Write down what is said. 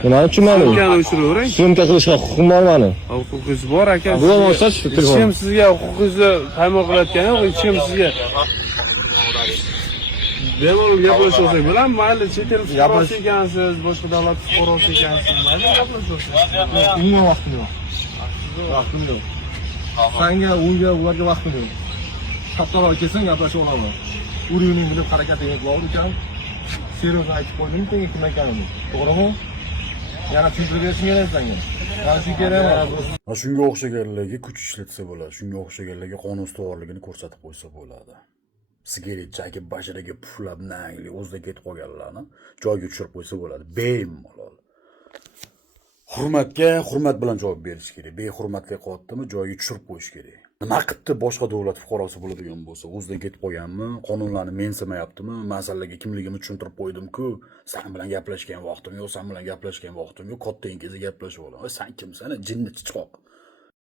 Nima tushunmadim? Sumkani o'chiravering. Syomka qilishga huquqim bor meni. Huquqingiz bor aka. Bu boshqa telefon. Hech kim sizga huquqingizni ta'min qilayotgani yo'q, hech kim sizga. Bemalol gaplashaversak bo'ladimi? Mayli, chet el fuqarosi ekansiz, boshqa davlat fuqarosi ekansiz, mayli gaplashaversak. Umuman vaqtim yo'q. Vaqtim yo'q. Senga, unga, ularga vaqtim yo'q. Kattaroq kelsang gaplashib olaman. Uringni bilib harakatingni qilib ekan. Seriyozga aytib qo'ydim, senga kim ekanini. To'g'rimi? Yana tushuntirib berishing kerak senga. Mana shu kerak emas. Shunga o'xshaganlarga kuch ishlatsa bo'ladi. Shunga o'xshaganlarga qonun ustuvorligini ko'rsatib qo'ysa bo'ladi. Sigaret chakib basharaga puflab nangli o'zida ketib qolganlarni joyiga tushirib qo'ysa bo'ladi. Bemalol. Hurmatga hurmat bilan javob berish kerak. Behurmatlik qilyaptimi, joyiga tushirib qo'yish kerak. Nima qilibdi boshqa davlat fuqarosi bo'ladigan bo'lsa, o'zidan ketib qolganmi, qonunlarni mensimayaptimi, masalaga kimligimni tushuntirib qo'ydim-ku, sen bilan gaplashgan vaqtim yo'q, sen bilan gaplashgan vaqtim yo'q, katta ingizni gaplashib olaman. Sen kimsan? Jinni chiqoq.